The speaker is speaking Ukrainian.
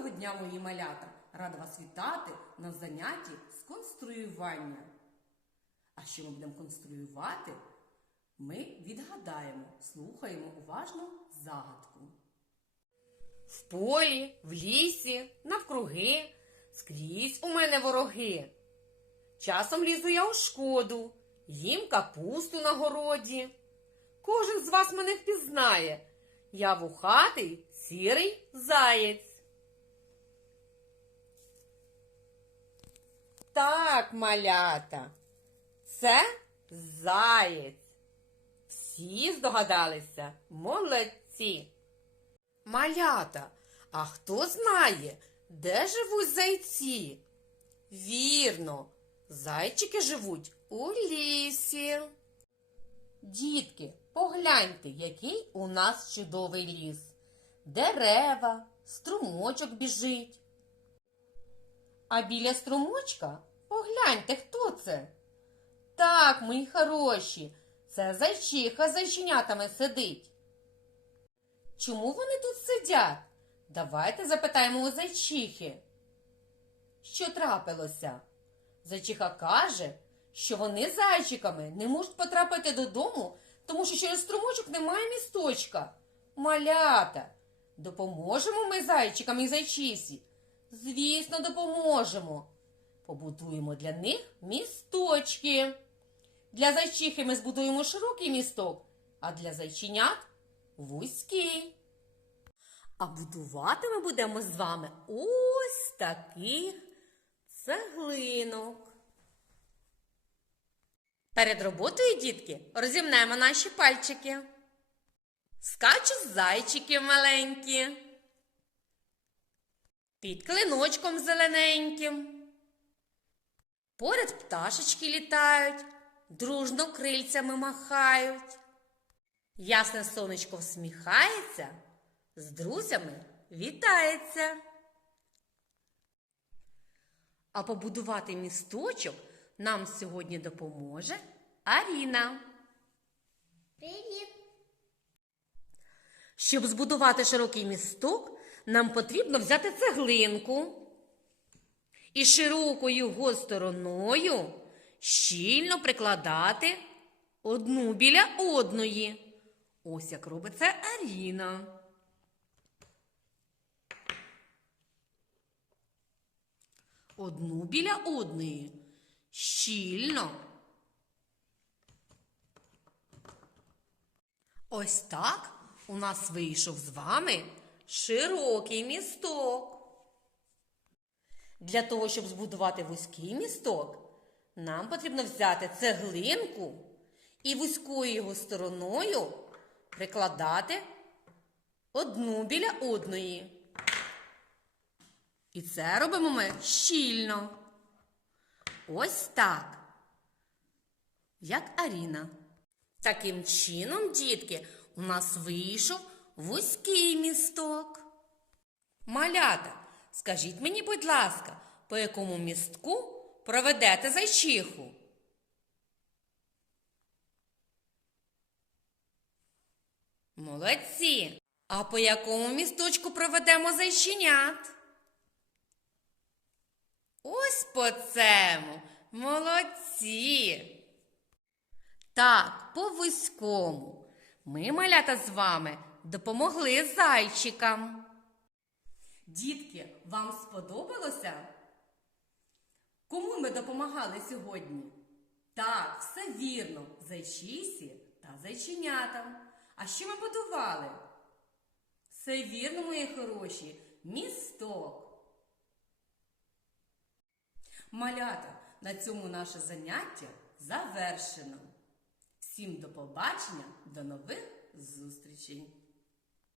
Доброго дня, мої малята! Рада вас вітати на занятті з конструювання. А що ми будемо конструювати? Ми відгадаємо, слухаємо уважно загадку. В полі, в лісі, навкруги, скрізь у мене вороги. Часом лізу я у шкоду, їм капусту на городі. Кожен з вас мене впізнає. Я вухатий сірий заєць. Так, малята, це заєць. Всі здогадалися, молодці. Малята, а хто знає, де живуть зайці? Вірно, зайчики живуть у лісі. Дітки, погляньте, який у нас чудовий ліс. Дерева, струмочок біжить. А біля струмочка погляньте, хто це? Так, мої хороші, це зайчиха з зайченятами сидить. Чому вони тут сидять? Давайте запитаємо у зайчихи. Що трапилося? Зайчиха каже, що вони зайчиками не можуть потрапити додому, тому що через струмочок немає місточка. Малята, допоможемо ми зайчикам і зайчисі? Звісно, допоможемо. Побудуємо для них місточки. Для зайчихи ми збудуємо широкий місток, а для зайченят вузький. А будувати ми будемо з вами ось таких цеглинок. Перед роботою, дітки, розімнемо наші пальчики. Скачуть зайчики маленькі. Під клиночком зелененьким. Поряд пташечки літають, дружно крильцями махають. Ясне сонечко всміхається, з друзями вітається. А побудувати місточок нам сьогодні допоможе Аріна. Привіт! Щоб збудувати широкий місток, нам потрібно взяти цеглинку і широкою його стороною щільно прикладати одну біля одної. Ось як робить це Аріна. Одну біля одної. Щільно. Ось так у нас вийшов з вами широкий місток. Для того, щоб збудувати вузький місток, нам потрібно взяти цеглинку і вузькою його стороною прикладати одну біля одної. І це робимо ми щільно. Ось так. Як Аріна. Таким чином, дітки, у нас вийшов вузький місток. Малята, скажіть мені, будь ласка, по якому містку проведете зайчиху? Молодці! А по якому місточку проведемо зайченят? Ось по цьому. Молодці! Так, по вузькому. Ми, малята, з вами допомогли зайчикам. Дітки, вам сподобалося? Кому ми допомагали сьогодні? Так, все вірно, зайчисі та зайченятам. А що ми будували? Все вірно, мої хороші, місток. Малята, на цьому наше заняття завершено. Всім до побачення, до нових зустрічей!